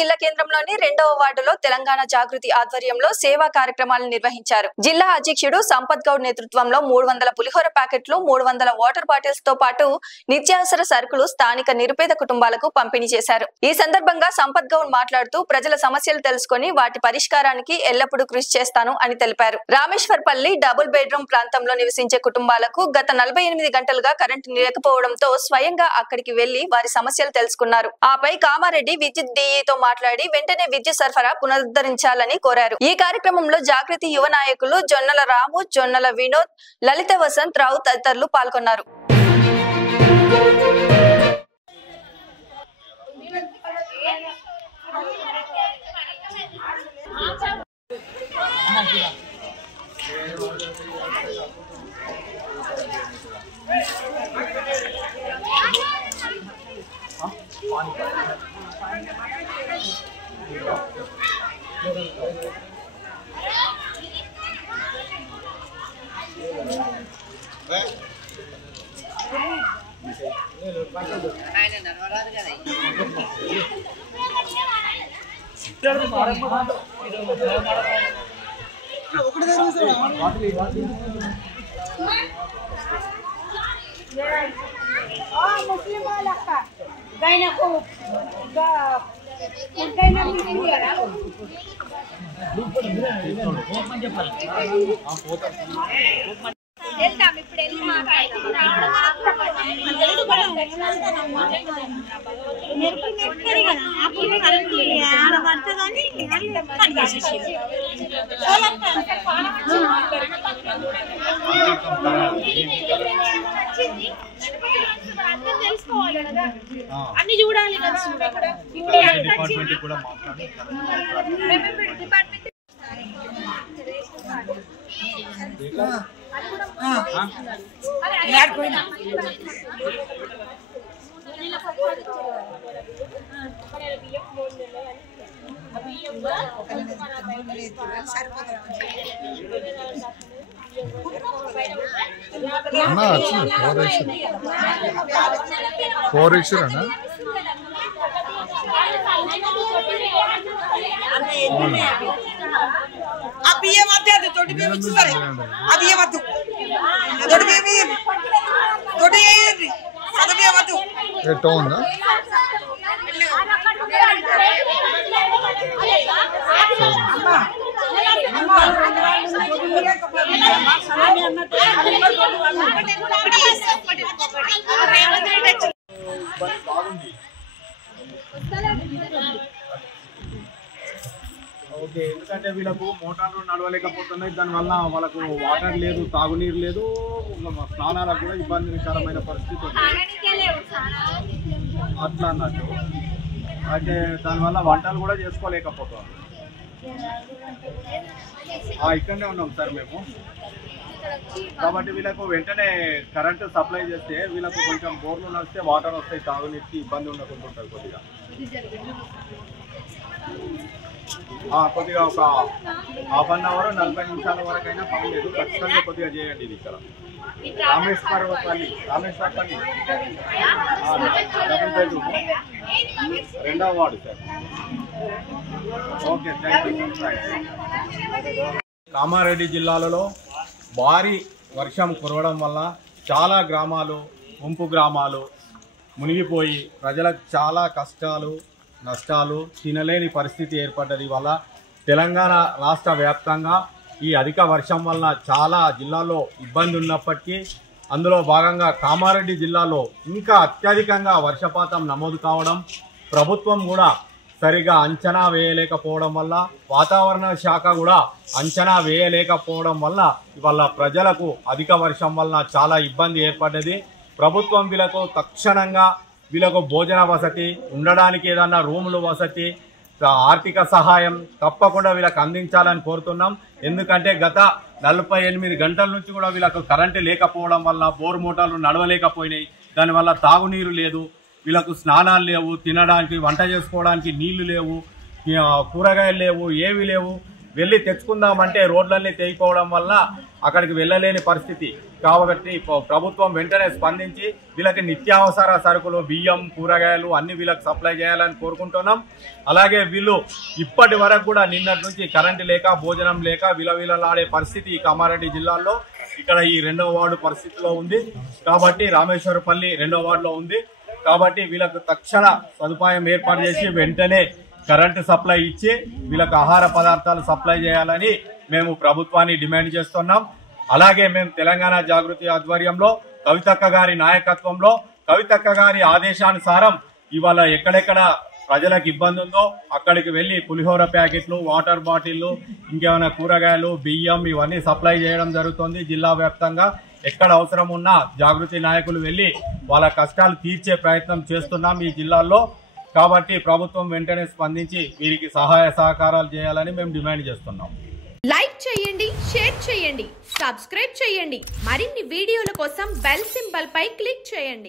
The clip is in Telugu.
జిల్లా కేంద్రంలోని 2వ వార్డులో తెలంగాణ జాగృతి ఆధ్వర్యంలో సేవా కార్యక్రమాలు నిర్వహించారు. జిల్లా అధ్యక్షుడు సంపత్ గౌడ్ నేతృత్వంలో 300 పులిహోర ప్యాకెట్లు, 300 వాటర్ బాటిల్స్ తో పాటు నిత్యావసర సరుకులు స్థానిక నిరుపేద కుటుంబాలకు పంపిణీ చేశారు. ఈ సందర్భంగా సంపత్ గౌడ్ మాట్లాడుతూ ప్రజల సమస్యలు తెలుసుకొని వాటి పరిష్కారానికి ఎల్లప్పుడూ కృషి చేస్తాను అని తెలిపారు. రామేశ్వర్పల్లి డబుల్ బెడ్రూమ్ ప్రాంతంలో నివసించే కుటుంబాలకు గత 48 గంటలుగా కరెంటు లేకపోవడంతో స్వయంగా అక్కడికి వెళ్లి వారి సమస్యలు తెలుసుకున్నారు. ఆపై కామారెడ్డి విద్యుత్ డిఈతో మాట్లాడి వెంటనే విద్యుత్ సరఫరా పునరుద్ధరించాలని కోరారు. ఈ కార్యక్రమంలో జాగృతి యువ నాయకులు జొన్నల రాము, జొన్నల వినోద్, లలిత వసంత్ రావు తదితరులు పాల్గొన్నారు. ముస్లిం వాళ్ళక్క గైనకు వెళ్తాం ఇప్పుడు వెళ్ళి తెలుసుకోవాలి కదా, అన్ని చూడాలి కదా. డిపార్ట్మెంట్ ఓకే, ఎందుకంటే వీళ్ళకు మోటార్లు నడవలేకపోతున్నాయి. దానివల్ల వాళ్ళకు వాటర్ లేదు, తాగునీరు లేదు, స్నానాలకు కూడా ఇబ్బందికరమైన పరిస్థితి ఉంది. అట్లా అన్నట్టు అంటే దానివల్ల వంటలు కూడా చేసుకోలేకపోతాం. ఇక్కడనే ఉన్నాం సార్ మేము. కాబట్టి వీళ్ళకు వెంటనే కరెంటు సప్లై చేస్తే వీళ్ళకు కొంచెం బోర్లు నడిస్తే వాటర్ వస్తాయి, తాగునీటికి ఇబ్బంది ఉండకుండా ఉంటుంది. కొద్దిగా ఒక హాఫ్ అన్ అవర్ 40 నిమిషాల వరకైనా పర్లేదు, ఖచ్చితంగా కొద్దిగా చేయండి. ఇది ఇక్కడ రామేశ్వర్పల్లి డబుల్ బెడ్రూమ్ 2వ ward sir. Okay, thank you. Kamareddy జిల్లాలలో భారీ వర్షం కురవడం వల్ల చాలా గ్రామాలు, ముంపు గ్రామాలు మునిగిపోయి ప్రజలకు చాలా కష్టాలు, నష్టాలు, తినలేని పరిస్థితి ఏర్పడ్డది. వల్ల తెలంగాణ రాష్ట్ర వ్యాప్తంగా ఈ అధిక వర్షం వల్ల చాలా జిల్లాల్లో ఇబ్బంది ఉన్నప్పటికీ అందులో భాగంగా కామారెడ్డి జిల్లాలో ఇంకా అత్యధికంగా వర్షపాతం నమోదు కావడం, ప్రభుత్వం కూడా సరిగా అంచనా వేయలేకపోవడం వల్ల, వాతావరణ శాఖ కూడా అంచనా వేయలేకపోవడం వల్ల ఇవాళ ప్రజలకు అధిక వర్షం వల్ల చాలా ఇబ్బంది ఏర్పడ్డది. ప్రభుత్వం వీళ్ళకు తక్షణంగా వీళ్ళకు భోజన వసతి, ఉండడానికి ఏదన్నా రూములు వసతి, ఆర్థిక సహాయం తప్పకుండా వీళ్ళకి అందించాలని కోరుతున్నాం. ఎందుకంటే గత 48 గంటల నుంచి కూడా వీళ్ళకు కరెంటు లేకపోవడం వల్ల బోర్ మోటార్లు నడవలేకపోయినాయి. దానివల్ల తాగునీరు లేదు, వీళ్ళకు స్నానాలు లేవు, తినడానికి వంట చేసుకోవడానికి నీళ్లు లేవు, కూరగాయలు లేవు, ఏవి లేవు. వెళ్ళి తెచ్చుకుందామంటే రోడ్లన్నీ తెగిపోవడం వల్ల అక్కడికి వెళ్ళలేని పరిస్థితి. కాబట్టి ప్రభుత్వం వెంటనే స్పందించి వీళ్ళకి నిత్యావసర సరుకులు, బియ్యం, కూరగాయలు అన్ని వీళ్ళకి సప్లై చేయాలని కోరుకుంటున్నాం. అలాగే వీళ్ళు ఇప్పటి వరకు కూడా నిన్నటి నుంచి కరెంటు లేక, భోజనం లేక విలవిలలాడే పరిస్థితి ఈ కామారెడ్డి జిల్లాలో ఇక్కడ ఈ 2వ వార్డు పరిస్థితిలో ఉంది. కాబట్టి రామేశ్వరపల్లి 2వ వార్డులో ఉంది. కాబట్టి వీళ్ళకు తక్షణ సదుపాయం ఏర్పాటు చేసి వెంటనే కరెంటు సప్లై ఇచ్చి వీళ్ళకు ఆహార పదార్థాలు సప్లై చేయాలని మేము ప్రభుత్వాన్ని డిమాండ్ చేస్తున్నాం. అలాగే మేము తెలంగాణ జాగృతి ఆధ్వర్యంలో కవితక్క గారి నాయకత్వంలో, కవితక్క గారి ఆదేశానుసారం ఇవాళ ఎక్కడెక్కడ ప్రజలకు ఇబ్బంది ఉందో అక్కడికి వెళ్ళి పులిహోర ప్యాకెట్లు, వాటర్ బాటిళ్లు, ఇంకేమైనా కూరగాయలు, బియ్యం ఇవన్నీ సప్లై చేయడం జరుగుతుంది. జిల్లా వ్యాప్తంగా ఎక్కడ అవసరం ఉన్నా జాగృతి నాయకులు వెళ్ళి వాళ్ళ కష్టాలు తీర్చే ప్రయత్నం చేస్తున్నాం ఈ జిల్లాల్లో. కాబట్టి ప్రభుత్వం వెంటనే స్పందించి వీరికి సహాయ సహకారాలు చేయాలని మేము డిమాండ్ చేస్తున్నాం. లైక్ చేయండి, షేర్ చేయండి, సబ్స్క్రైబ్ చేయండి. మరిన్ని వీడియోల కోసం బెల్ సింబల్ పై క్లిక్ చేయండి.